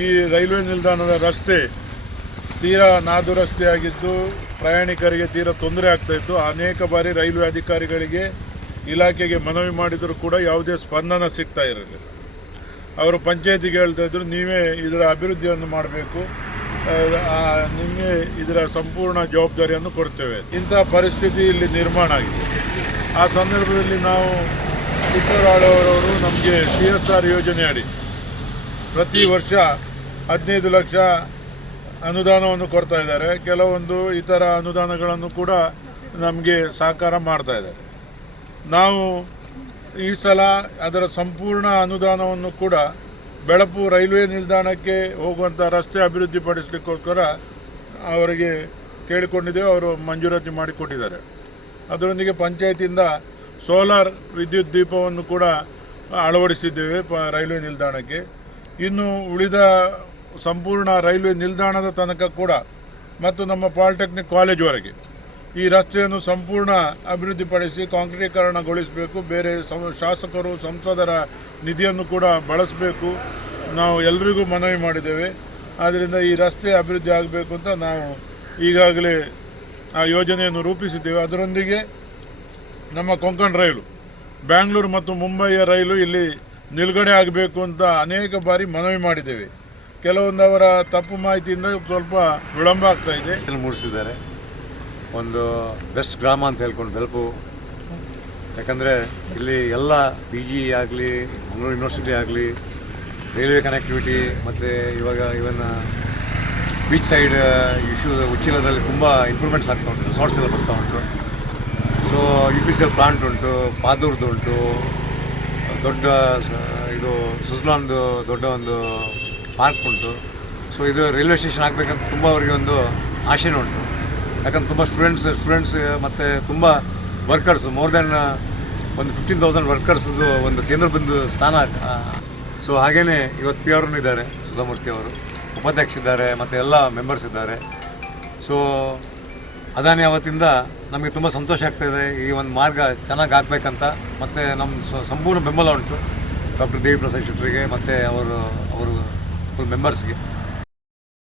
ಈ ರೈಲ್ವೆ ನಿಲ್ದಾಣದ ರಸ್ತೆ ತೀರಾ ನಾದು ರಸ್ತೆಯಾಗಿದ್ದು ಪ್ರಯಾಣಿಕರಿಗೆ ತೀರಾ ತೊಂದರೆ ಆಗ್ತಾ ಇತ್ತು. ಅನೇಕ ಬಾರಿ ರೈಲ್ವೆ ಅಧಿಕಾರಿಗಳಿಗೆ ಇಲಾಖೆಗೆ ಮನವಿ ಮಾಡಿದರೂ ಕೂಡ ಯಾವುದೇ ಸ್ಪಂದನ ಸಿಗ್ತಾ ಇರಲಿಲ್ಲ. ಅವರು ಪಂಚಾಯತಿಗೆ ಹೇಳ್ತಾ ಇದ್ರು, ನೀವೇ ಇದರ ಅಭಿವೃದ್ಧಿಯನ್ನು ಮಾಡಬೇಕು. ನಿಮಗೆ ಇದರ ಸಂಪೂರ್ಣ ಜವಾಬ್ದಾರಿಯನ್ನು ಕೊಡ್ತೇವೆ. ಇಂಥ ಪರಿಸ್ಥಿತಿ ಇಲ್ಲಿ ನಿರ್ಮಾಣ ಆಗಿದೆ. ಆ ಸಂದರ್ಭದಲ್ಲಿ ನಾವು ಪುಟ್ಟರಾಳವರವರು ನಮಗೆ ಸಿ ಎಸ್ ಆರ್ ಯೋಜನೆ ಅಡಿ ಪ್ರತಿ ವರ್ಷ ಹದಿನೈದು ಲಕ್ಷ ಅನುದಾನವನ್ನು ಕೊಡ್ತಾ ಇದ್ದಾರೆ. ಕೆಲವೊಂದು ಇತರ ಅನುದಾನಗಳನ್ನು ಕೂಡ ನಮಗೆ ಸಹಕಾರ ಮಾಡ್ತಾ ಇದ್ದಾರೆ. ನಾವು ಈ ಸಲ ಅದರ ಸಂಪೂರ್ಣ ಅನುದಾನವನ್ನು ಕೂಡ ಬೆಳಪು ರೈಲ್ವೆ ನಿಲ್ದಾಣಕ್ಕೆ ಹೋಗುವಂಥ ರಸ್ತೆ ಅಭಿವೃದ್ಧಿಪಡಿಸಲಿಕ್ಕೋಸ್ಕರ ಅವರಿಗೆ ಕೇಳಿಕೊಂಡಿದ್ದೇವೆ. ಅವರು ಮಂಜೂರಾತಿ ಮಾಡಿಕೊಟ್ಟಿದ್ದಾರೆ. ಅದರೊಂದಿಗೆ ಪಂಚಾಯತಿಯಿಂದ ಸೋಲಾರ್ ವಿದ್ಯುತ್ ದೀಪವನ್ನು ಕೂಡ ಅಳವಡಿಸಿದ್ದೇವೆ ಪ ರೈಲ್ವೆ ನಿಲ್ದಾಣಕ್ಕೆ. ಇನ್ನು ಉಳಿದ ಸಂಪೂರ್ಣ ರೈಲ್ವೆ ನಿಲ್ದಾಣದ ತನಕ ಕೂಡ ಮತ್ತು ನಮ್ಮ ಪಾಲಿಟೆಕ್ನಿಕ್ ಕಾಲೇಜ್ವರೆಗೆ ಈ ರಸ್ತೆಯನ್ನು ಸಂಪೂರ್ಣ ಅಭಿವೃದ್ಧಿಪಡಿಸಿ ಕಾಂಕ್ರೀಕರಣಗೊಳಿಸಬೇಕು. ಬೇರೆ ಶಾಸಕರು, ಸಂಸದರ ನಿಧಿಯನ್ನು ಕೂಡ ಬಳಸಬೇಕು. ನಾವು ಎಲ್ರಿಗೂ ಮನವಿ ಮಾಡಿದ್ದೇವೆ. ಆದ್ದರಿಂದ ಈ ರಸ್ತೆ ಅಭಿವೃದ್ಧಿ ಆಗಬೇಕು ಅಂತ ನಾವು ಈಗಾಗಲೇ ಆ ಯೋಜನೆಯನ್ನು ರೂಪಿಸಿದ್ದೇವೆ. ಅದರೊಂದಿಗೆ ನಮ್ಮ ಕೊಂಕಣ ರೈಲು, ಬ್ಯಾಂಗ್ಳೂರು ಮತ್ತು ಮುಂಬೈಯ ರೈಲು ಇಲ್ಲಿ ನಿಲುಗಡೆ ಆಗಬೇಕು ಅಂತ ಅನೇಕ ಬಾರಿ ಮನವಿ ಮಾಡಿದ್ದೇವೆ. ಕೆಲವೊಂದವರ ತಪ್ಪು ಮಾಹಿತಿಯಿಂದ ಸ್ವಲ್ಪ ವಿಳಂಬ ಆಗ್ತಾ ಇದೆ. ಮೂಡಿಸಿದ್ದಾರೆ ಒಂದು ಬೆಸ್ಟ್ ಗ್ರಾಮ ಅಂತ ಹೇಳ್ಕೊಂಡು ಬೆಳಪು ಯಾಕಂದರೆ ಇಲ್ಲಿ ಎಲ್ಲ ಪಿ ಜಿ ಆಗಲಿ, ಮಂಗಳೂರು ಯೂನಿವರ್ಸಿಟಿ ಆಗಲಿ ರೈಲ್ವೆ ಕನೆಕ್ಟಿವಿಟಿ ಮತ್ತು ಇವಾಗ ಇವನ್ ಬೀಚ್ ಸೈಡ್ ಇಶ್ಯೂ ಉಚ್ಚಿಲದಲ್ಲಿ ತುಂಬ ಇಂಪ್ರೂವ್ಮೆಂಟ್ಸ್ ಆಗ್ತಾ ಉಂಟು ರಿಸಾರ್ಟ್ಸ್ ಎಲ್ಲ ಬರ್ತಾ ಉಂಟು. So U P C L plant ಉಂಟು, ಪಾದೂರ್ದು ಉಂಟು, ದೊಡ್ಡ ಇದು ಸುಜ್ಲಾನ್ದು ದೊಡ್ಡ ಒಂದು ಪಾರ್ಕ್ ಉಂಟು. ಸೊ ಇದು ರೈಲ್ವೆ ಸ್ಟೇಷನ್ ಆಗಬೇಕಂತ ತುಂಬ ಅವರಿಗೆ ಒಂದು ಆಶೆನೂ ಉಂಟು. ಯಾಕಂದ್ರೆ ತುಂಬ ಸ್ಟೂಡೆಂಟ್ಸ್ ಸ್ಟೂಡೆಂಟ್ಸ್ ಮತ್ತು ತುಂಬ ವರ್ಕರ್ಸ್ ಮೋರ್ ದೆನ್ ಒಂದು ಫಿಫ್ಟೀನ್ ತೌಸಂಡ್ ವರ್ಕರ್ಸ್ದು ಒಂದು ಕೇಂದ್ರ ಬಿಂದು ಸ್ಥಾನ ಸೊ ಹಾಗೆಯೇ ಇವತ್ತು ಪಿ ಅವ್ರನ್ನೂ ಇದ್ದಾರೆ, ಸುಧಾಮೂರ್ತಿ ಅವರು. ಉಪಾಧ್ಯಕ್ಷರಿದ್ದಾರೆ ಮತ್ತು ಎಲ್ಲ ಮೆಂಬರ್ಸ್ ಇದ್ದಾರೆ. ಸೊ ಅದಾನಿ ಅವತ್ತಿಂದ ನಮಗೆ ತುಂಬ ಸಂತೋಷ ಆಗ್ತಾಯಿದೆ ಈ ಒಂದು ಮಾರ್ಗ ಚೆನ್ನಾಗಿ ಆಗಬೇಕಂತ, ಮತ್ತು ನಮ್ಮ ಸಂಪೂರ್ಣ ಬೆಂಬಲ ಉಂಟು. ಡಾಕ್ಟರ್ ದೇವಿ ಪ್ರಸಾದ್ ಶೆಟ್ಟರಿಗೆ, ಮತ್ತು ಅವರು ಅವರು ಫುಲ್ ಮೆಂಬರ್ಸ್ಗೆ